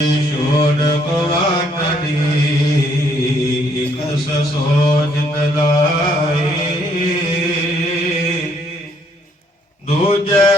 Shown ਕਵਾਟੜੀ x ਸੋਜਨ ਲਾਏ ਦੂਜੈ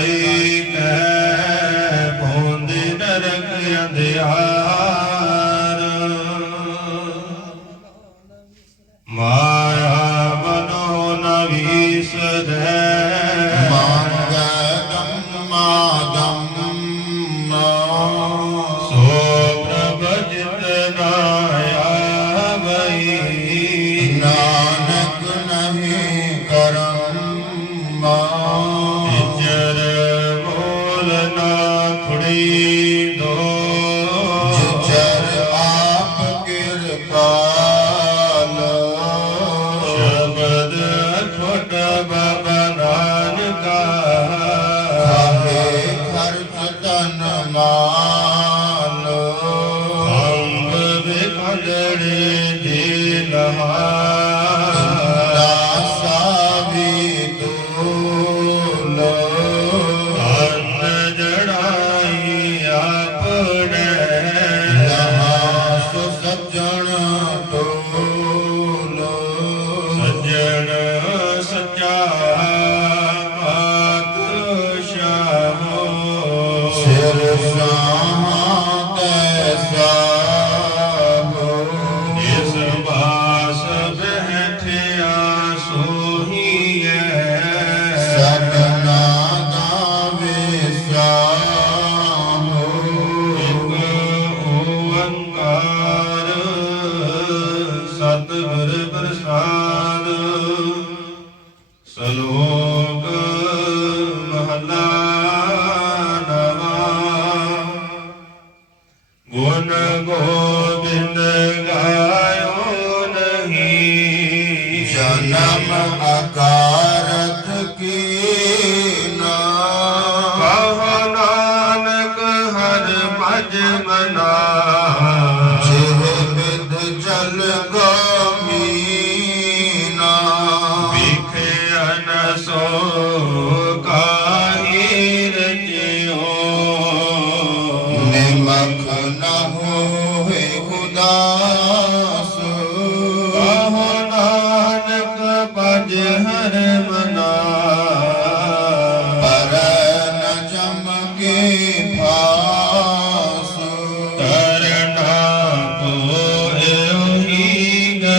যায়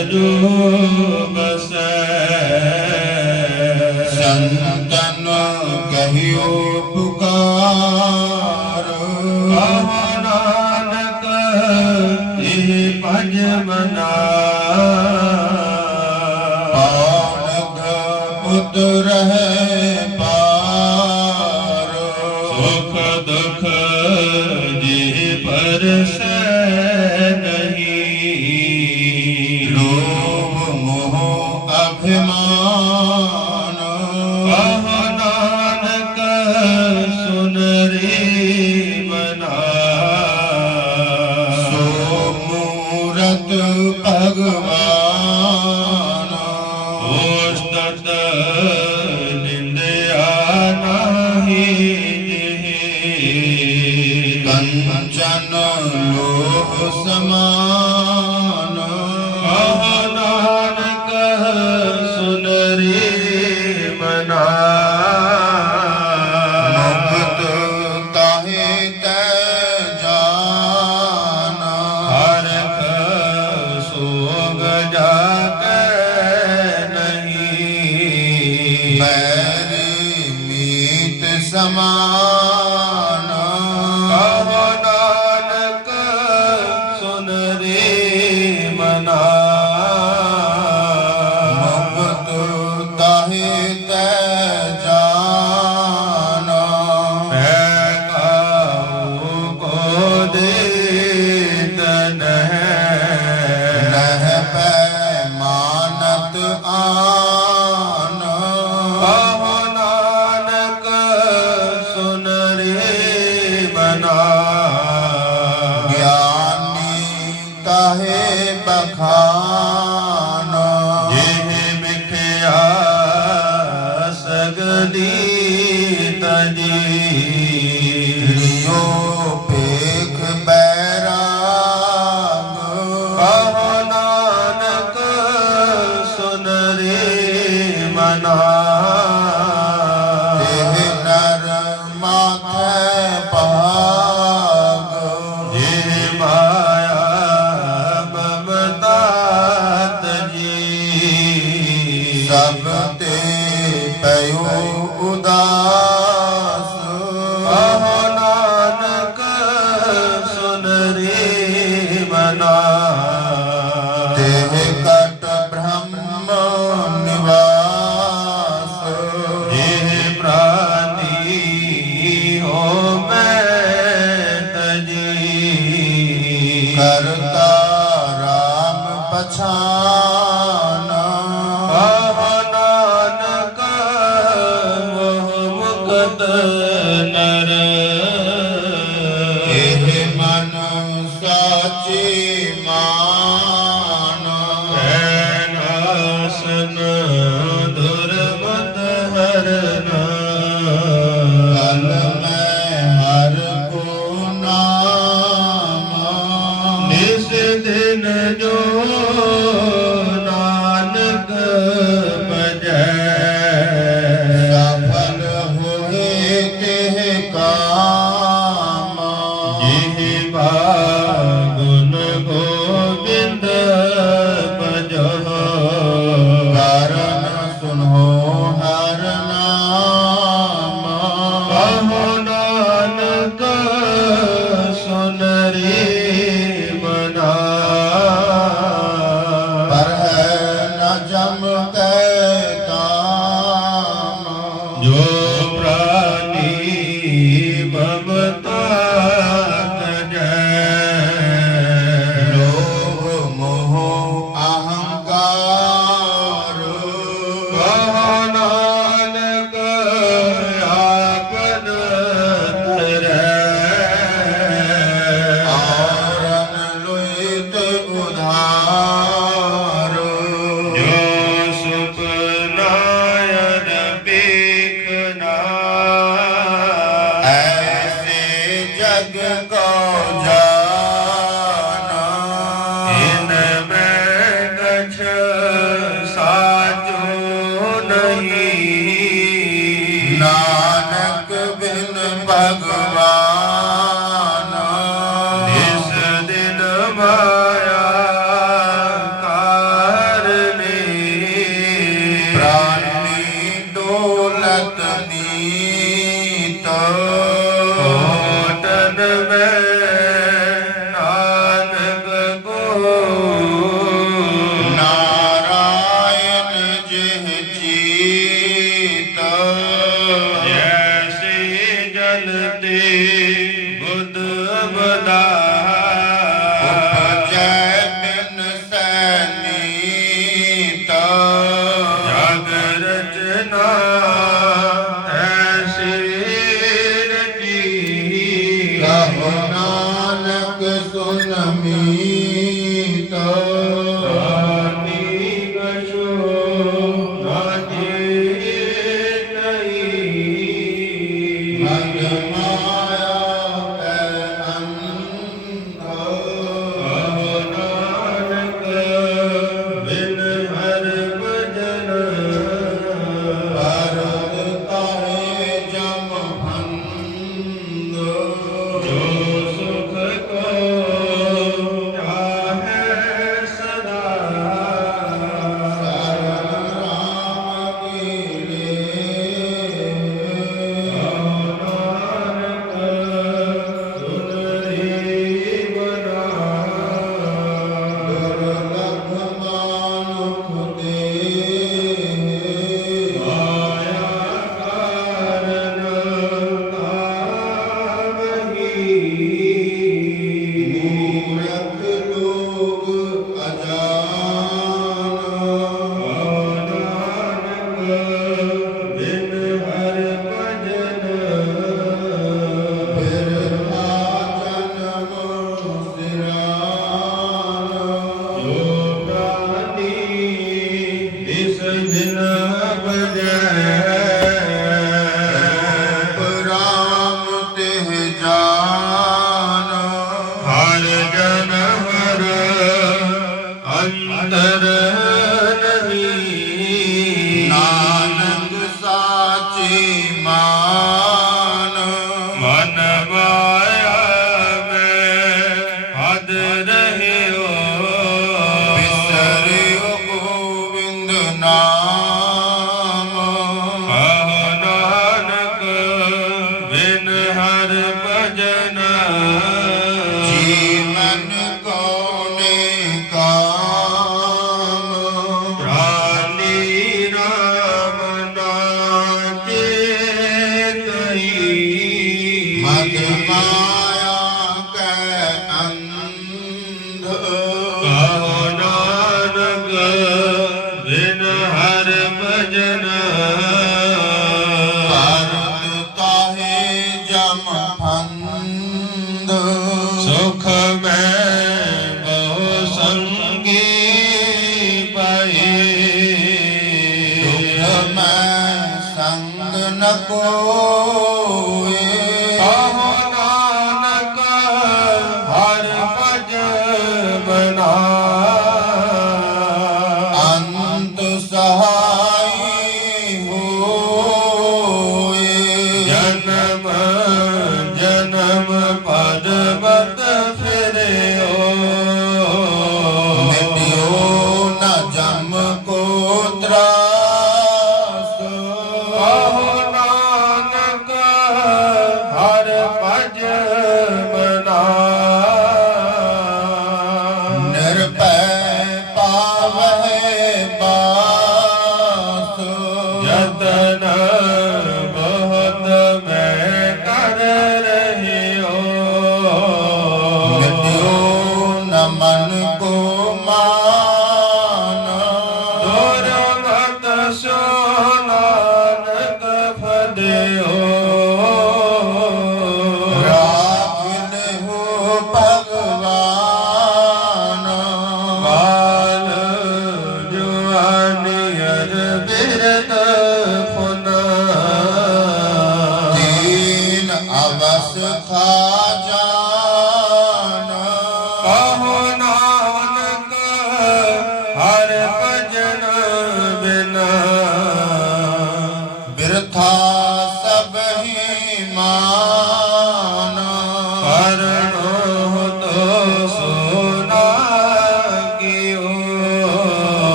ਅਜੂਬ ਸੈ ਸੰਤਨ ਕਹਿਓ ਪੁਕਾਰ। ਆਨਾਨਕ ਇਹ ਭਜ ਮਨਾ ਪਾਣਗ ਬੁੱਧ ਰਹਿ ਕੰਚਨ ਲੋਹ ਸਮਾ। Oh. come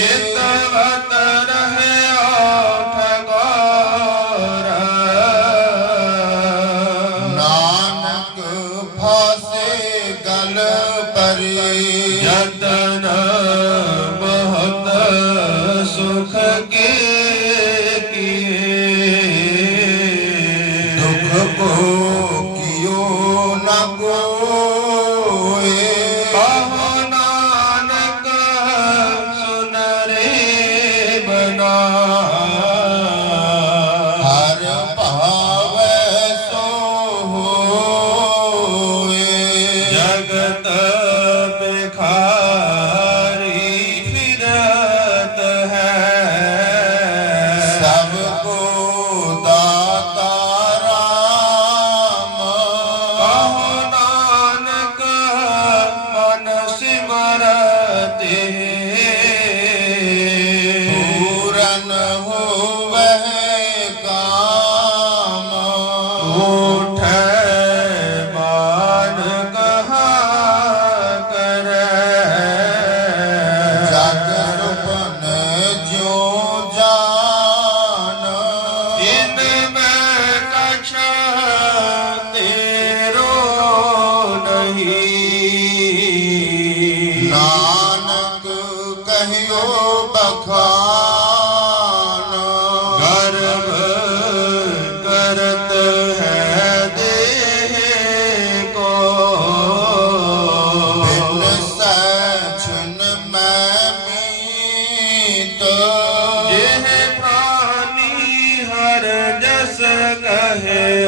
ਪਈ ਚਿਤਵਤ ਪ੍ਰਾਨੀ ਜਸ ਕਹੇ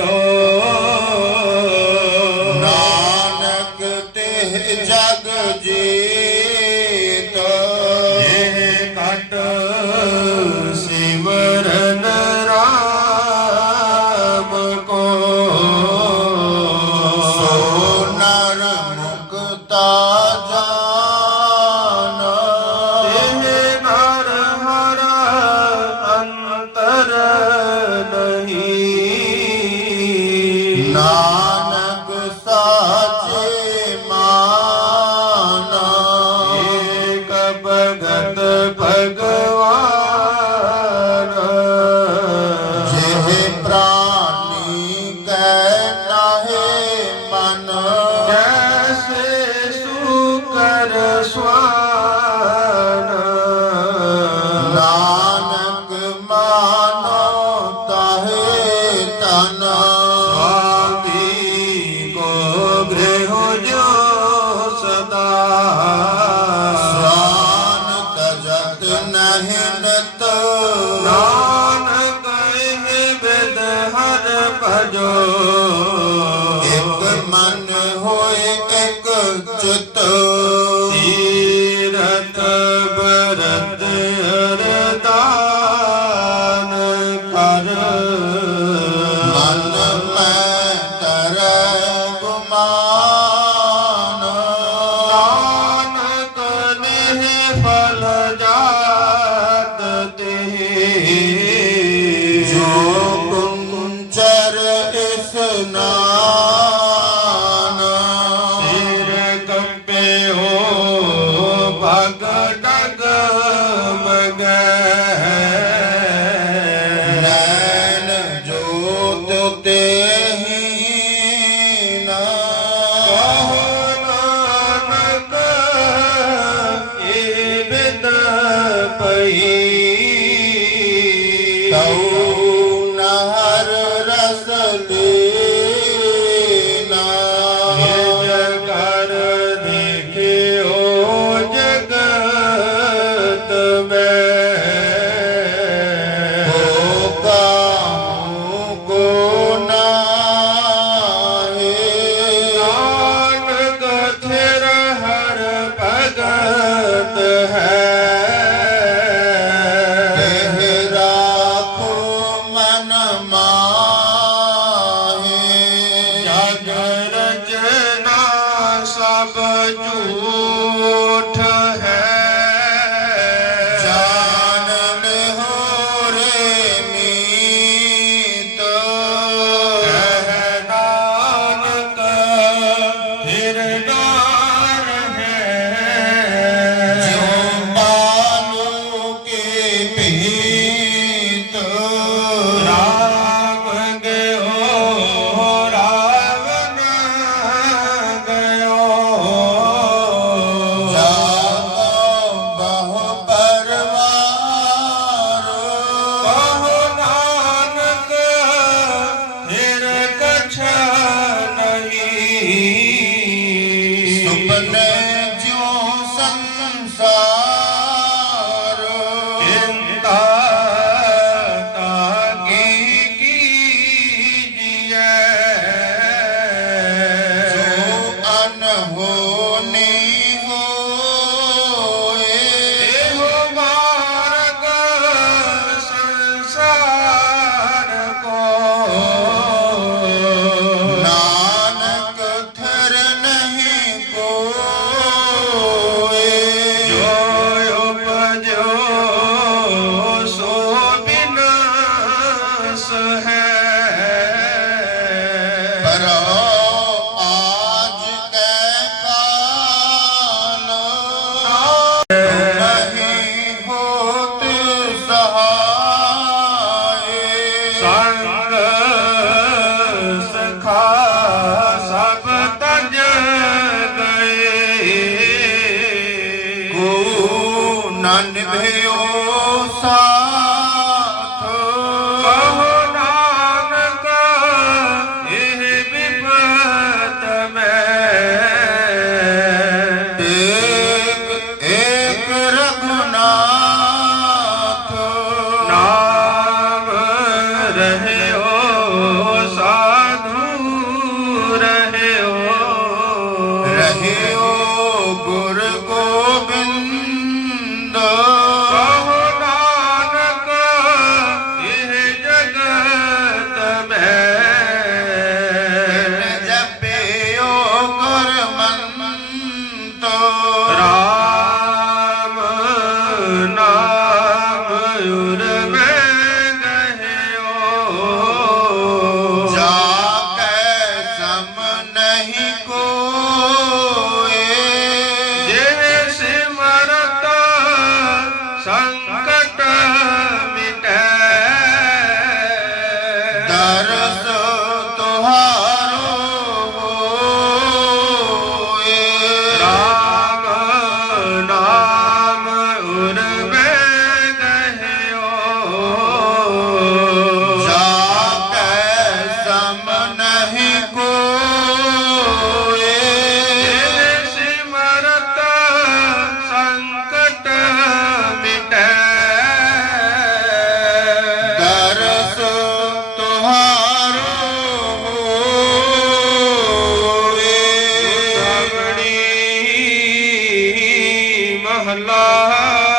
আল্লাহ